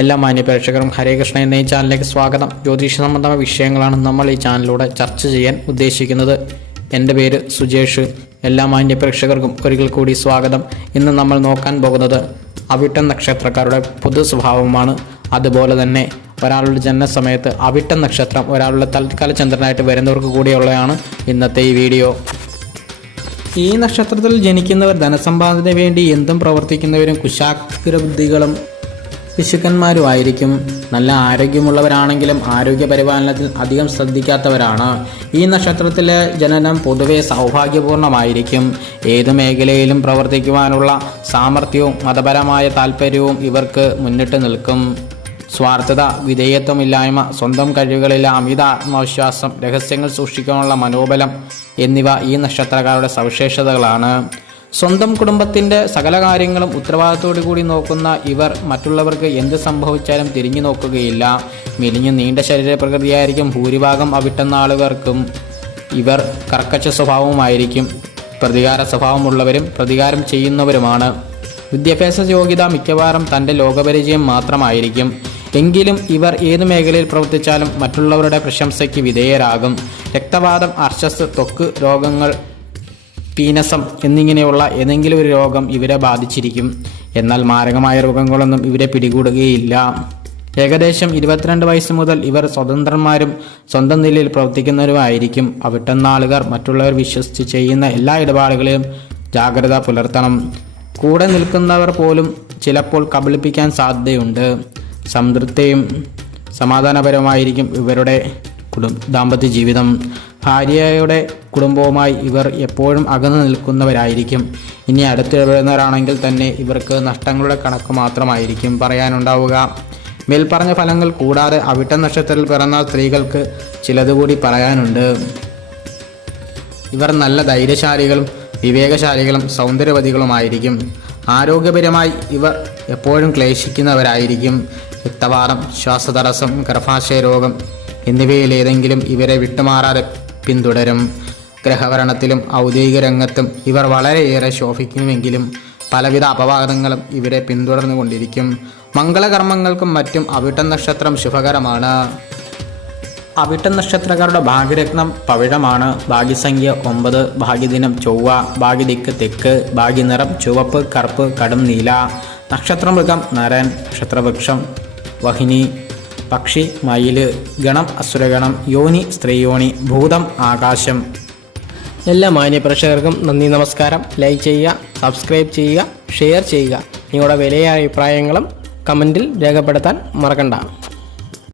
എല്ലാ മാന്യപ്രേക്ഷകരും ഹരേ കൃഷ്ണ എന്ന ഈ ചാനലിലേക്ക് സ്വാഗതം. ജ്യോതിഷ സംബന്ധമായ വിഷയങ്ങളാണ് നമ്മൾ ഈ ചാനലിലൂടെ ചർച്ച ചെയ്യാൻ ഉദ്ദേശിക്കുന്നത്. എന്റെ പേര് സുജേഷ്. എല്ലാ മാന്യപ്രേക്ഷകർക്കും ഒരിക്കൽ കൂടി സ്വാഗതം. ഇന്ന് നമ്മൾ നോക്കാൻ പോകുന്നത് അവിട്ട നക്ഷത്രക്കാരുടെ പൊതു സ്വഭാവമാണ്. അതുപോലെ തന്നെ ഒരാളുടെ ജനനസമയത്ത് അവിട്ട നക്ഷത്രം ഒരാളുടെ തൽക്കാല ചന്ദ്രനായിട്ട് വരുന്നവർക്ക് കൂടിയുള്ളതാണ് ഇന്നത്തെ ഈ വീഡിയോ. ഈ നക്ഷത്രത്തിൽ ജനിക്കുന്നവർ ധനസമ്പാദനത്തിന് വേണ്ടി എന്തും പ്രവർത്തിക്കുന്നവരും കുശാഗ്രബുദ്ധികളും പിശുക്കന്മാരുമായിരിക്കും നല്ല ആരോഗ്യമുള്ളവരാണെങ്കിലും ആരോഗ്യ പരിപാലനത്തിൽ അധികം ശ്രദ്ധിക്കാത്തവരാണ്. ഈ നക്ഷത്രത്തിലെ ജനനം പൊതുവെ സൗഭാഗ്യപൂർണമായിരിക്കും. ഏതു മേഖലയിലും പ്രവർത്തിക്കുവാനുള്ള സാമർഥ്യവും മതപരമായ താല്പര്യവും ഇവർക്ക് മുന്നിട്ട് നിൽക്കും. സ്വാർത്ഥത വിധേയത്വമില്ലായ്മ സ്വന്തം കഴിവുകളിലെ അമിത ആത്മവിശ്വാസം രഹസ്യങ്ങൾ സൂക്ഷിക്കാനുള്ള മനോബലം എന്നിവ ഈ നക്ഷത്രക്കാരുടെ സവിശേഷതകളാണ്. സ്വന്തം കുടുംബത്തിന്റെ സകല കാര്യങ്ങളും ഉത്തരവാദിത്തോടു കൂടി നോക്കുന്ന ഇവർ മറ്റുള്ളവർക്ക് എന്ത് സംഭവിച്ചാലും തിരിഞ്ഞു നോക്കുകയില്ല. മെലിഞ്ഞു നീണ്ട ശരീരപ്രകൃതിയായിരിക്കും ഭൂരിഭാഗം അവിട്ടുന്ന ആളുകൾക്കും ഇവർ കർക്കശ സ്വഭാവമായിരിക്കും പ്രതികാര സ്വഭാവമുള്ളവരും പ്രതികാരം ചെയ്യുന്നവരുമാണ്. വിദ്യാഭ്യാസ യോഗ്യത മിക്കവാറും തന്റെ ലോകപരിചയം മാത്രമായിരിക്കും. എങ്കിലും ഇവർ ഏത് മേഖലയിൽ പ്രവർത്തിച്ചാലും മറ്റുള്ളവരുടെ പ്രശംസയ്ക്ക് വിധേയരാകും. രക്തവാദം അർശസ് തൊക്ക് രോഗങ്ങൾ പീനസം എന്നിങ്ങനെയുള്ള ഏതെങ്കിലും ഒരു രോഗം ഇവരെ ബാധിച്ചിരിക്കും. എന്നാൽ മാരകമായ രോഗങ്ങളൊന്നും ഇവരെ പിടികൂടുകയില്ല. ഏകദേശം ഇരുപത്തിരണ്ട് വയസ്സ് മുതൽ ഇവർ സ്വതന്ത്രന്മാരും സ്വന്തം നിലയിൽ പ്രവർത്തിക്കുന്നവരുമായിരിക്കും. അവിട്ടെന്നാളുകാർ മറ്റുള്ളവർ വിശ്വസിച്ച് ചെയ്യുന്ന എല്ലാ ഇടപാടുകളിലും ജാഗ്രത പുലർത്തണം. കൂടെ നിൽക്കുന്നവർ പോലും ചിലപ്പോൾ കബളിപ്പിക്കാൻ സാധ്യതയുണ്ട്. സംതൃപ്തിയും സമാധാനപരമായിരിക്കും ഇവരുടെ കുടുംബ ദാമ്പത്യ ജീവിതം. ഭാര്യയുടെ കുടുംബവുമായി ഇവർ എപ്പോഴും അകന്നു നിൽക്കുന്നവരായിരിക്കും. ഇനി അടുത്തിടപെടുന്നവരാണെങ്കിൽ തന്നെ ഇവർക്ക് നഷ്ടങ്ങളുടെ കണക്ക് മാത്രമായിരിക്കും പറയാനുണ്ടാവുക. മേൽപ്പറഞ്ഞ ഫലങ്ങൾ കൂടാതെ അവിട്ട നക്ഷത്രത്തിൽ പിറന്ന സ്ത്രീകൾക്ക് ചിലതുകൂടി പറയാനുണ്ട്. ഇവർ നല്ല ധൈര്യശാലികളും വിവേകശാലികളും സൗന്ദര്യവതികളുമായിരിക്കും. ആരോഗ്യപരമായി ഇവർ എപ്പോഴും ക്ലേശിക്കുന്നവരായിരിക്കും. രക്തവാദം ശ്വാസതടസ്സം ഗർഭാശയ രോഗം എന്നിവയിലേതെങ്കിലും ഇവരെ വിട്ടുമാറാതെ പിന്തുടരും. ഗ്രഹഭരണത്തിലും ഔദ്യോഗിക രംഗത്തും ഇവർ വളരെയേറെ ശോഭിക്കുമെങ്കിലും പലവിധ അപവാദങ്ങളും ഇവരെ പിന്തുടർന്നുകൊണ്ടിരിക്കും. മംഗളകർമ്മങ്ങൾക്കും മറ്റും അവിട്ട നക്ഷത്രം ശുഭകരമാണ്. അവിട്ട നക്ഷത്രക്കാരുടെ ഭാഗ്യരത്നം പവിഴമാണ്. ഭാഗ്യസംഖ്യ ഒമ്പത് ഭാഗ്യദിനം ചൊവ്വ ഭാഗ്യദിക്ക് തെക്ക് ഭാഗ്യനിറം ചുവപ്പ് കറുപ്പ് കടും നീല നക്ഷത്രമൃഗം നരൻ നക്ഷത്രവൃക്ഷം വഹിനി പക്ഷി മയിൽ ഗണം അസുരഗണം യോനി സ്ത്രീയോനി ഭൂതം ആകാശം. എല്ലാ മാന്യ പ്രേക്ഷകർക്കും നന്ദി നമസ്കാരം. ലൈക്ക് ചെയ്യുക സബ്സ്ക്രൈബ് ചെയ്യുക ഷെയർ ചെയ്യുക. നിങ്ങളുടെ വിലയായ അഭിപ്രായങ്ങളും കമന്റിൽ രേഖപ്പെടുത്താൻ മറക്കണ്ട.